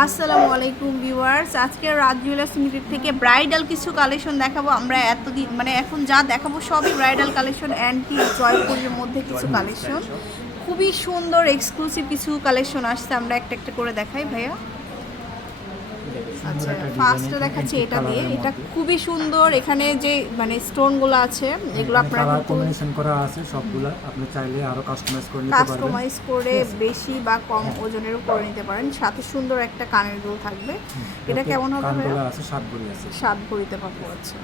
আসসালামু আলাইকুম ভিউয়ার্স। আজকে রাজ জুয়েলার্স লিমিটেড থেকে ব্রাইডাল কিছু কালেকশন দেখাবো। আমরা এতদিন মানে এখন যা দেখাবো সবই ব্রাইডাল কালেকশন অ্যান্টি জয়পুরের মধ্যে কিছু কালেকশন। খুবই সুন্দর এক্সক্লুসিভ কিছু কালেকশন আসছে। আমরা একটা একটা করে দেখাই ভাইয়া। আচ্ছা ফার্স্টে দেখাচ্ছি এটা দিয়ে। এটা খুবই সুন্দর এখানে যে মানে স্টোনগুলো আছে এগুলো আপনারা কম্বিনেশন করা আছে সবগুলা। আপনি চাইলে আরও কাস্টমাইজ করে নিতে পারবেন। কাস্টমাইজ করে বেশি বা কম ওজনেরও করে নিতে পারেন। সাথে সুন্দর একটা কানের দুল থাকবে। এটা কেমন হবে? কানগুলা আছে সাত ভরি আছে। সাত ভরিতে পাবো আচ্ছা।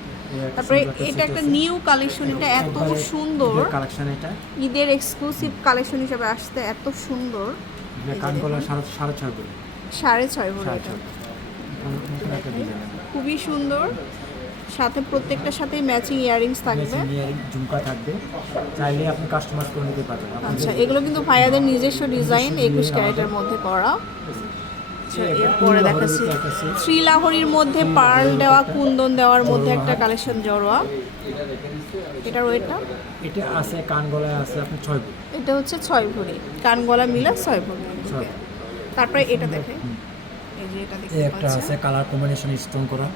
তারপরে এটা একটা নিউ কালেকশন এটা এত সুন্দর। কালেকশন এটা। ঈদের এক্সক্লুসিভ কালেকশন হিসেবে আসতে এত সুন্দর। কানগুলা সাড়ে সাড়ে ছয় ভরি সাড়ে ছয় ভরি খুবই সুন্দর। সাথে প্রত্যেকটার সাথেই ম্যাচিং ইয়ারিংস থাকবে। ঝুমকা থাকবে। চাইলে আপনি কাস্টমাইজ করে নিতে পারবেন। আচ্ছা এগুলো কিন্তু ভাইয়াদের নিজস্ব ডিজাইন একুশ ক্যারেটের মধ্যে করা। আচ্ছা, এরপরে দেখাচ্ছি। থ্রি লাহরির মধ্যে পার্ল দেওয়া কুন্দন দেওয়ার মধ্যে একটা কালেকশন জড়োয়া। এটার ওয়েটটা এটা আছে কানগলায় আছে আপনি ছয় এটা হচ্ছে ছয় ভরি। কান গলা মিলা ছয় ভরি। তারপরে এটা দেখে। এই যে এটা দেখতে একটা আছে কালার কম্বিনেশন স্টোন করা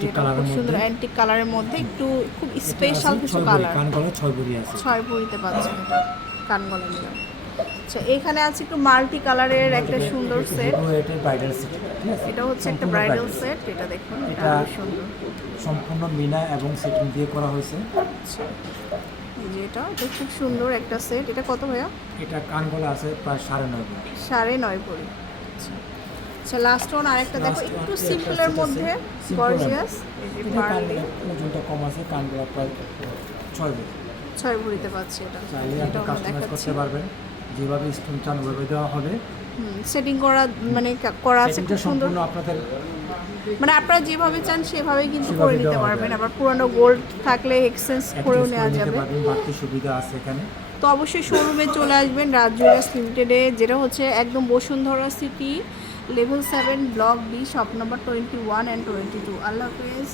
যে কালারের খুব সুন্দর মধ্যে। অ্যান্টিক কালারের মধ্যে একটু খুব স্পেশাল কিছু কালার কানগলা ছয় ভরি আছে। ছয় ভরিতে পাচ্ছেন এটা কান গলা মিলা আচ্ছা এখানে আছে একটু মাল্টি কালারের একটা সুন্দর সেট এটা ব্রাইডাল সেট এটা হচ্ছে একটা ব্রাইডাল সেট এটা দেখুন এটা সুন্দর। সম্পূর্ণ মিনা এবং সেটিং দিয়ে করা হয়েছে। আচ্ছা যে এটা এটা খুব সুন্দর একটা সেট এটা কত ভাইয়া? এটা কানগলা আছে প্রায় সাড়ে নয় সাড়ে নয় ভরি। আচ্ছা। আচ্ছা লাস্ট ওয়ান আরেকটা দেখো একটু সিম্পলের মধ্যে গর্জিয়াস ওজনটা কম আছে কানগলা প্রায় ছয় ভরি। ছয় ভরিতে পাচ্ছি এটা। চাইলে আপনি এটা কাস্টমাইজ করতে পারবেন। যেভাবে স্টোন চান ওইভাবে দেওয়া হবে। সেটিং করা মানে করা আছে খুব সুন্দর। আপনাদের মানে আপনারা যেভাবে চান সেভাবে কিন্তু করে নিতে পারবেন। আবার পুরানো গোল্ড থাকলে এক্সচেঞ্জ করেও নেওয়া যাবে। বাড়তি সুবিধা আছে এখানে। তো অবশ্যই শোরুমে চলে আসবেন রাজ জুয়েলার্স লিমিটেডে যেটা হচ্ছে একদম Bashundhara city level seven block B shop number twenty one and twenty two আল্লাহ হাফেজ।